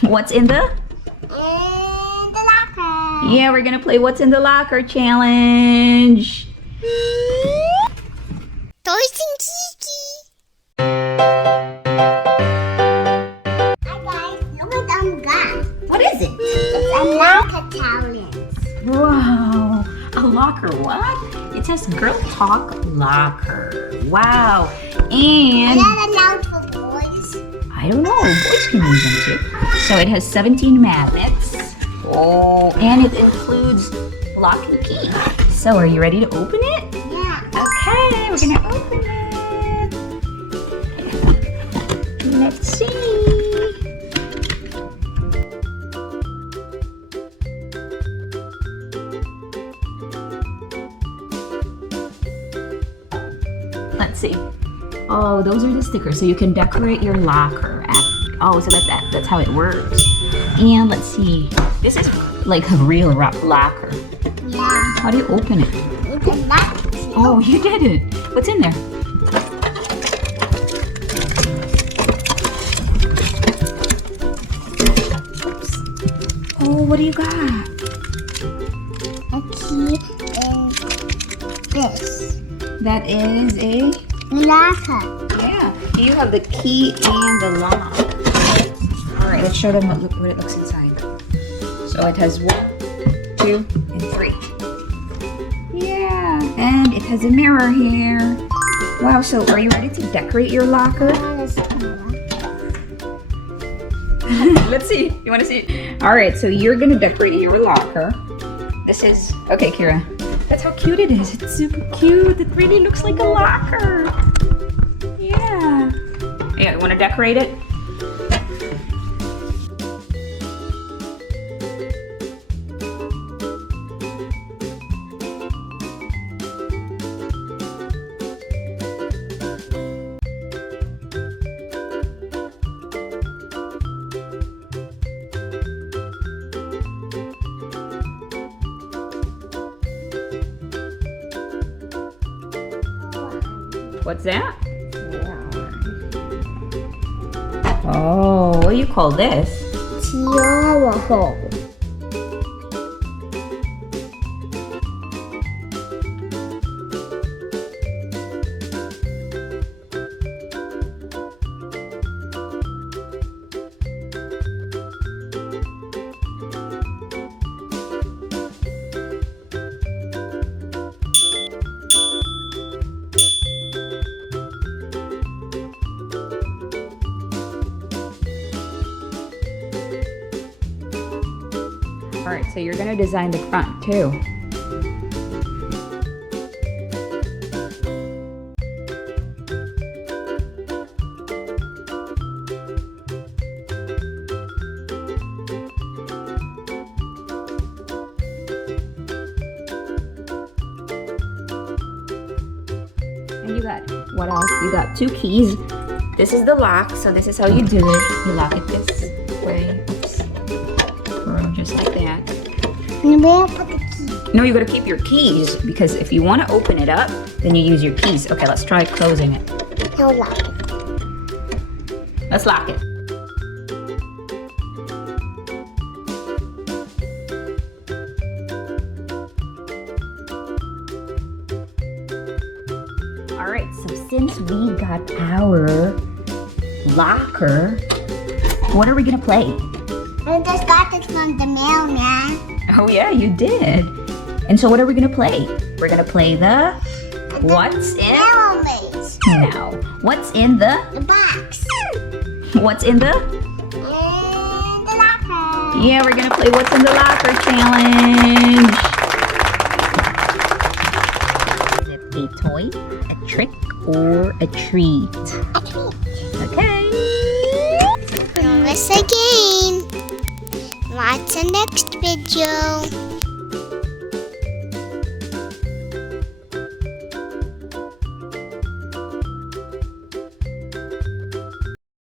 What's in the? In the locker. Yeah, we're gonna play What's in the Locker challenge. Toys and Kiki. Hi guys, look what got. What is it? It's a locker challenge. Wow, a locker, what? It says Girl Talk Locker. Wow, and Is that allowed for boys? I don't know, boys can use them too. So it has 17 magnets. Oh, and it includes lock and key. So are you ready to open it? Yeah. Okay, we're gonna open it. Let's see. Let's see. Oh, those are the stickers, so you can decorate your locker. Oh, so that's how it works. And let's see. This is like a real locker. Yeah. How do you open it? You can lock it. Oh, you did it. What's in there? Oops. Oh, what do you got? A key is this. That is a, Locker. yeah. You have the key and the lock. All right, let's show them what it looks inside. So it has 1, 2, and 3. Yeah, and it has a mirror here. Wow, so are you ready to decorate your locker? Let's see. You want to see? All right, so you're going to decorate your locker. This is, okay, Kira. That's how cute it is. It's super cute. It really looks like a locker. Yeah. Yeah, you want to decorate it? What's that? Oh, what do you call this? Tiara hole. All right, so you're gonna design the front too. And you got, what else? You got 2 keys. This is the lock, so this is how you do it. You lock it this way. Oops. Or just like that. And where put the key? No, you gotta keep your keys because if you want to open it up, then you use your keys. Okay, let's try closing it. No lock it. Let's lock it. All right, so since we got our locker, what are we gonna play? I just got this from the mailman. Oh yeah, you did. And so what are we gonna play? We're gonna play the what's in Mailmates. now. What's in the The box. what's in the In the locker. yeah, we're gonna play what's in the locker challenge. Is it a toy, a trick, or a treat? A treat. Okay. Promise again. Watch the next video.